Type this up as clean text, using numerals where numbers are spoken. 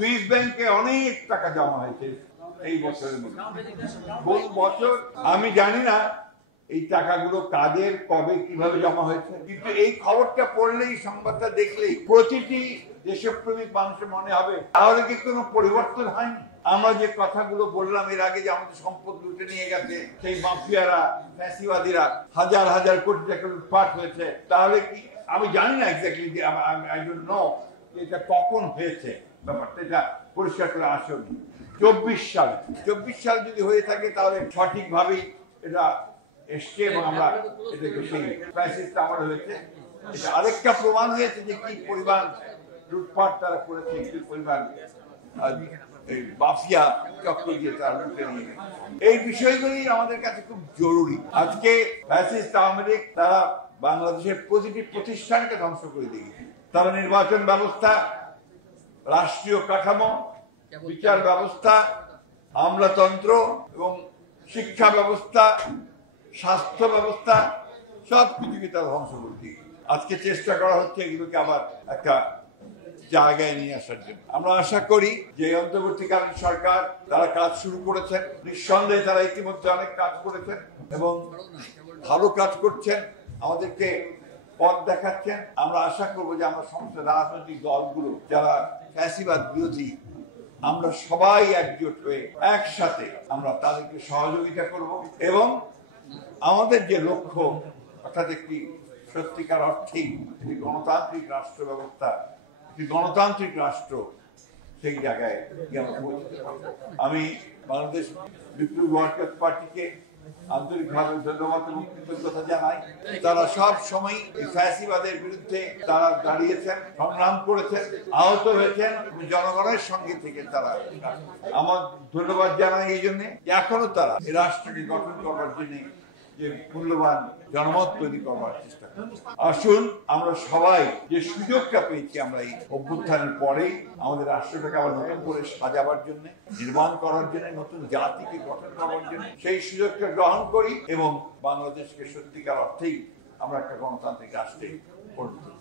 Swiss ব্যাংকে অনেক টাকা জমা হয়েছে এই বছরের মধ্যে। কোন বছর আমি জানি না এই টাকাগুলো কাদের কবে কিভাবে জমা হয়েছে, কিন্তু এই খবরটা পড়লেই, সংবাদটা দেখলেই প্রতিটি দেশপ্রেমিক মানুষের মনে হবে তাহলে কি কোনো পরিবর্তন হয়নি? আমরা যে কথাগুলো বললাম এর আগে, যে আমাদের সম্পদ লুটে নিয়ে গেছে সেই মাফিয়ারা, ফ্যাসিবাদীরা, হাজার হাজার কোটি টাকা লুটপাট হয়েছে, তাহলে কি আমি জানি না এক্স্যাক্টলি, যে আই ডোন্ট নো এটা কখন হয়েছে, ব্যাপারটা এটা পরিষ্কার করে আসেনি। 24 সাল যদি হয়ে থাকে তাহলে সঠিকভাবেই এটা এসছে এবং আমরা এটাকে সেই ক্রাইসিসটা আমার হয়েছে। এটা আরেকটা প্রমাণ হয়েছে যে কি পরিমাণ লুটপাট তারা করেছে, কি পরিমাণ এই মাফিয়া চক্র দিয়ে তারা লুটে নিয়ে গেছে। এই বিষয়গুলি আমাদের কাছে খুব জরুরি। আজকে ফ্যাসিস্ট আওয়ামী লীগ তারা বাংলাদেশের প্রতিটি প্রতিষ্ঠানকে ধ্বংস করে দিয়েছে। তারা নির্বাচন ব্যবস্থা, রাষ্ট্রীয় কাঠামো, বিচার ব্যবস্থা, আমলাতন্ত্র এবং শিক্ষা ব্যবস্থা, স্বাস্থ্য ব্যবস্থা সবকিছুকে তারা ধ্বংস করে দিয়েছে। আজকে চেষ্টা করা হচ্ছে এগুলোকে আবার একটা জায়গায় নিয়ে আসার জন্য। আমরা আশা করি যে অন্তর্বর্তীকালীন সরকার তারা কাজ শুরু করেছেন, নিঃসন্দেহে তারা ইতিমধ্যে অনেক কাজ করেছেন এবং ভালো কাজ করছেন, আমাদেরকে পথ দেখাচ্ছেন। আমরা আশা করবো যে আমরা সমস্ত রাজনৈতিক দলগুলো যারা ফ্যাসিবাদ বিরোধী, আমরা সবাই একজোট হয়ে একসাথে আমরা তাদেরকে সহযোগিতা করব এবং আমাদের যে লক্ষ্য, অর্থাৎ একটি সত্যিকার অর্থেই একটি গণতান্ত্রিক রাষ্ট্র ব্যবস্থা, একটি গণতান্ত্রিক রাষ্ট্র, সেই জায়গায় আমরা পৌঁছতে পারব। আমি বাংলাদেশ বিপ্লবী ওয়ার্কার্স পার্টিকে আন্তরিকভাবে ধন্যবাদ এবং কৃতজ্ঞতা জানাই। তারা সব সময় এই ফ্যাসিবাদের বিরুদ্ধে তারা দাঁড়িয়েছেন, সংগ্রাম করেছেন, আহত হয়েছেন, জনগণের সঙ্গে থেকে তারা। আমার ধন্যবাদ জানাই এই জন্য এখনো তারা এই রাষ্ট্রকে গঠন করবার জন্য যে মূল্যবান জনমত তৈরি করবার চেষ্টা করি। আসুন আমরা সবাই যে সুযোগটা পেয়েছি আমরা এই অভ্যুত্থানের পরেই আমাদের রাষ্ট্রটাকে আবার নতুন করে সাজাবার জন্য, নির্মাণ করার জন্য, নতুন জাতিকে গঠন করার জন্য, সেই সুযোগটা গ্রহণ করি এবং বাংলাদেশকে সত্যিকার অর্থেই আমরা একটা গণতান্ত্রিক রাষ্ট্রে পরিণত